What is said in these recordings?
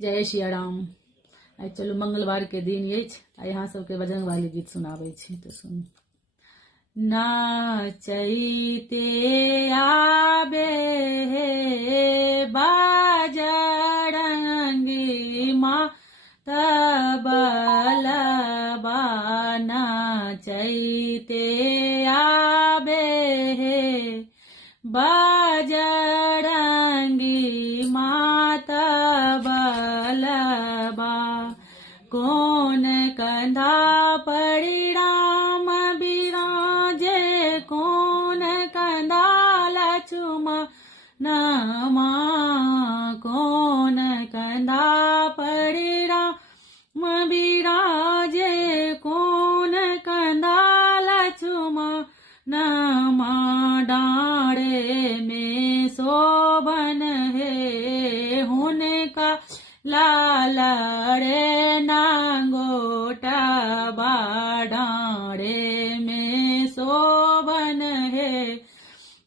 जय सिया राम। आई चलू मंगलवार के दिन अछि आ यहाँ सबके बजरंग वाली गीत सुनाबै छी तो सुन। नाचैते आबे हे बजरंगी माँ तबलबा, नाचैते आबे हे बजरंगी माँ तबलबा। कौन कंधा पड़ी राम बिराजे, कौन कंधा लक्ष्मण माँ, कौन कंधा पड़ी राम बिराजे, कौन कंधा लक्ष्मण माँ। डाँड़े में शोभन है हुनका लाल रे नांगोटबा, डाँड़े में शोभन है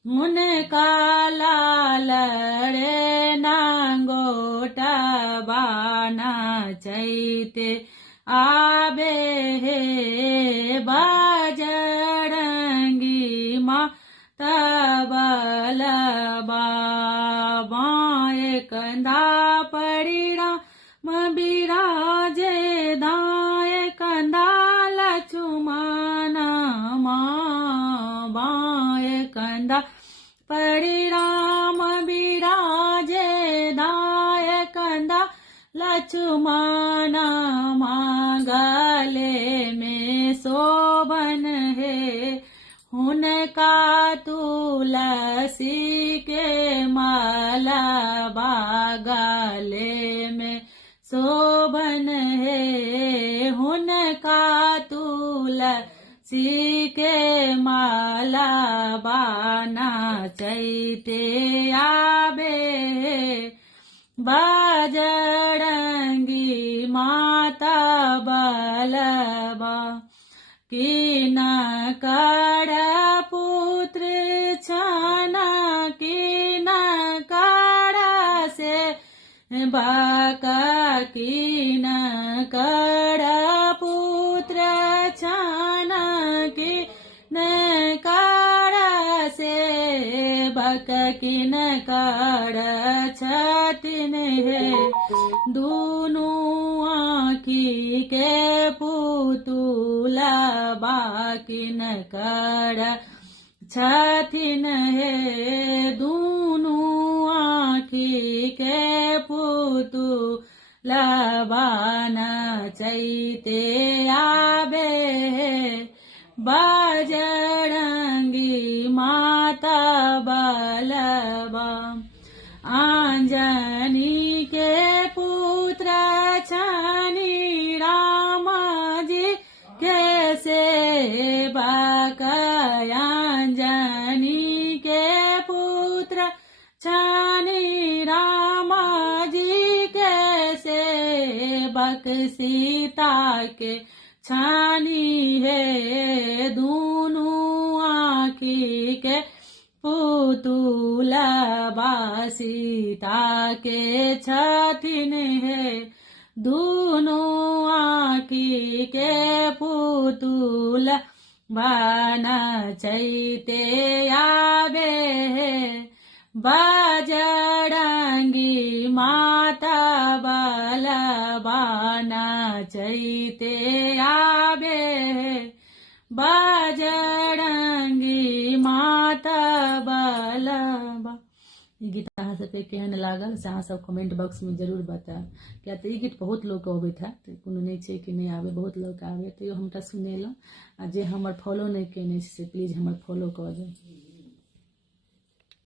उनका लाल रे नांगोटबा। नाचैते आबे हे बजरंगी माँ तबलबा। बाएं कंधा पड़ी राम बिराजे, दाएं कंधा लक्ष्मण माँ, बाएं कंधा पड़ी राम बिराजे, दाएं कंधा लक्ष्मण माँ। गले में शोभन है हुनका तुलसी के मालबा, गले में शोभन है हुनका तुलसी के मालबा। नाचैते आबे बजरंगी माँ तबलबा। किन कर पुत्र छन, किन कर से बाक, किन कर पुत्र छन, किन कर से बक, किन कर छतिन है दुनू आँखी के पुतुलबा। किन कर छथिन है दुनू आँखी के पुतुलबा। नाचैते आबे हे बजरंगी माँ तबलबा। अंजनी के पुत्र छनि राम जी के सेवक, अंजनी के पुत्र छनि राम जी के सेवक। सीता के छानी है दूनू आँखी के पुतुलबा। सीता के छथिन है दूनू आँखी के पुतुलबा। नाचैते आबे हे बजरंगी माँ तबलबा। नाचैते आबे हे बजरंगी माँ तबलबा। ई गीत अहाँ सबके केहन लागल से अहाँ सब कमेंट बॉक्स में जरूर बताएब, किया तऽ ई गीत बहुत लोग के अबैत है, कोनो नहीं छै कि नहीं आवे, बहुत लोग के आवे, तैयो हमरा सुनेलहुँ। आ जे हमर फॉलो नहीं केने छै से प्लीज हमर फॉलो कऽ देब।